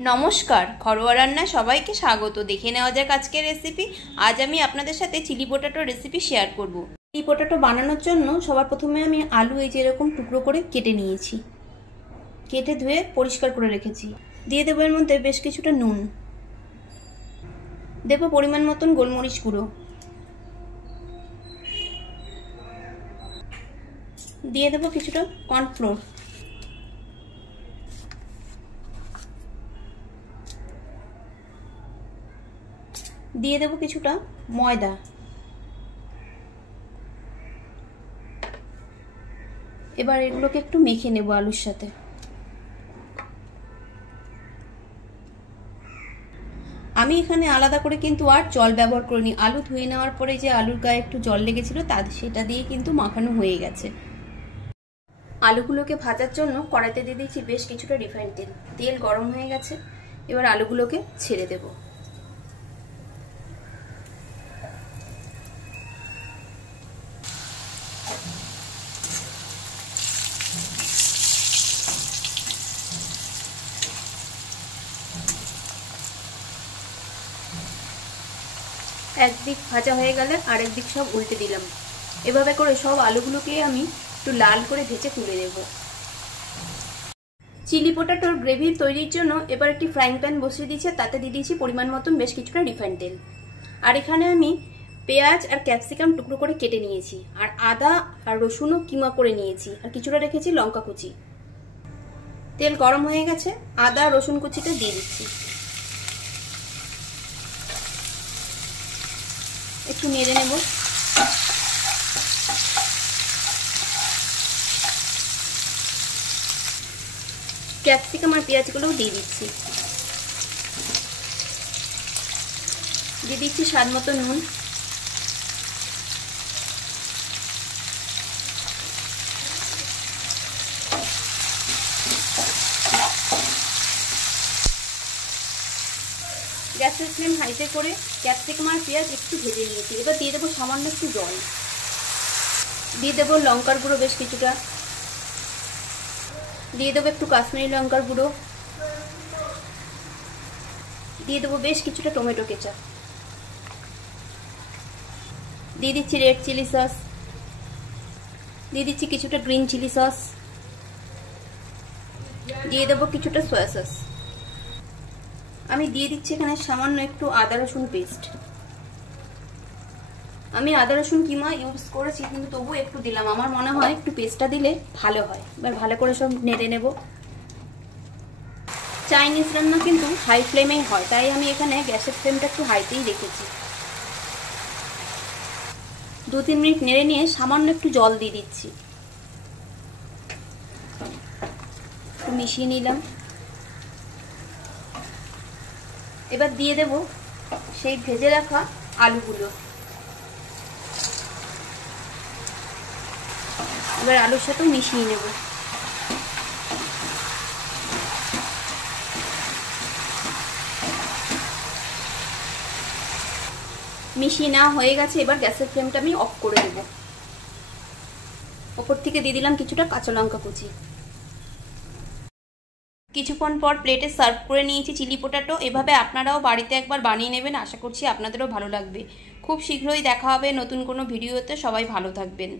নমস্কার, ঘরোয়া রান্নায় সবাইকে স্বাগত। দেখে নেওয়া যাক আজকের রেসিপি। আজ আমি আপনাদের সাথে চিলি পটেটো রেসিপি শেয়ার করব। চিলি পটেটো বানানোর জন্য সবার প্রথমে আমি আলু এই যে এরকম টুকরো করে কেটে নিয়েছি, কেটে ধুয়ে পরিষ্কার করে রেখেছি। দিয়ে দেবো এর মধ্যে বেশ কিছুটা নুন, দেবো পরিমাণ মতন গোলমরিচ গুঁড়ো, দিয়ে দেবো কিছুটা কর্নফ্লোর, দিয়ে দেবো কিছুটা ময়দা, এবার এগুলোকে একটু মেখে নেব আলুর সাথে। আমি এখানে আলাদা করে কিন্তু আর জল ব্যবহার করিনি। আলু ধুয়ে নেওয়ার পরে যে আলুর গায়ে একটু জল লেগেছিল সেটা দিয়ে কিন্তু মাখানো হয়ে গেছে। আলুগুলোকে ভাজার জন্য কড়াইতে দিয়ে দিয়েছি বেশ কিছুটা রিফাইন্ড তেল। তেল গরম হয়ে গেছে, এবার আলুগুলোকে ছেড়ে দেব। একদিক ভাজা হয়ে গেলে আরেক দিক সব উল্টে দিলাম। এভাবে করে সব আলুগুলোকে আমি একটু লাল করে ভেজে তুলে নেব। চিলি পটেটোর গ্রেভি তৈরির জন্য এবার একটি ফ্রাইং প্যান বসিয়ে দিয়েছি, তাতে দিয়ে দিয়েছি পরিমাণ মতন বেশ কিছুটা রিফাইন্ড তেল। আর এখানে আমি পেঁয়াজ আর ক্যাপসিকাম টুকরো করে কেটে নিয়েছি, আর আদা আর রসুনও কিমা করে নিয়েছি, আর কিছুটা রেখেছি লঙ্কা কুচি। তেল গরম হয়ে গেছে, আদা রসুন কুচিটা দিয়ে দিচ্ছি, একটু নেড়ে নেব। ক্যাপসিকাম আর পেঁয়াজগুলোও দিয়ে দিচ্ছি, দিয়ে দিচ্ছি স্বাদ মতো নুন, গ্যাসের ফ্লেম হাইতে করে ক্যাপসিকাম আর পেঁয়াজ একটু ভেজে নিয়েছি। এবার দিয়ে দেবো সামান্য একটু জল, দিয়ে দেবো লঙ্কার গুঁড়ো বেশ কিছুটা, দিয়ে দেবো একটু কাশ্মীরি লঙ্কার গুঁড়ো, দিয়ে দেবো বেশ কিছুটা টমেটো কেচাপ, দিয়ে দিচ্ছি রেড চিলি সস, দিয়ে দিচ্ছি কিছুটা গ্রিন চিলি সস, দিয়ে দেবো কিছুটা সয়া সস। আমি দিয়ে দিচ্ছি এখানে সামান্য একটু আদা রসুন পেস্ট। আমি আদা রসুন কিমা ইউজ করেছি, কিন্তু তবু একটু দিলাম, আমার মনে হয় একটু পেস্টটা দিলে ভালো হয়। এবার ভালো করে সব নেড়ে নেব। চাইনিজ রান্না কিন্তু হাই ফ্লেমেই হয়, তাই আমি এখানে গ্যাসের ফ্লেমটা একটু হাইতেই রেখেছি। 2-3 মিনিট নেড়ে নিয়ে সামান্য একটু জল দিয়ে দিচ্ছি, একটু মিশিয়ে নিলাম। এবার দিয়ে দেব সেই ভেজে রাখা আলুগুলো। এবার আলুর সাথে মিশিয়ে নেব। মিশিয়ে নেওয়া হয়ে গেছে, এবার গ্যাসের ফ্লেমটা আমি অফ করে দেব। ওপর থেকে দিয়ে দিলাম কিছুটা কাঁচা লঙ্কা কুচি। কিছুক্ষণ পর প্লেটে সার্ভ করে নিয়েছি চিলি পটেটো। এভাবে আপনারাও বাড়িতে একবার বানিয়ে নেবেন, আশা করছি আপনাদেরও ভালো লাগবে। খুব শীঘ্রই দেখা হবে নতুন কোনো ভিডিওতে। সবাই ভালো থাকবেন।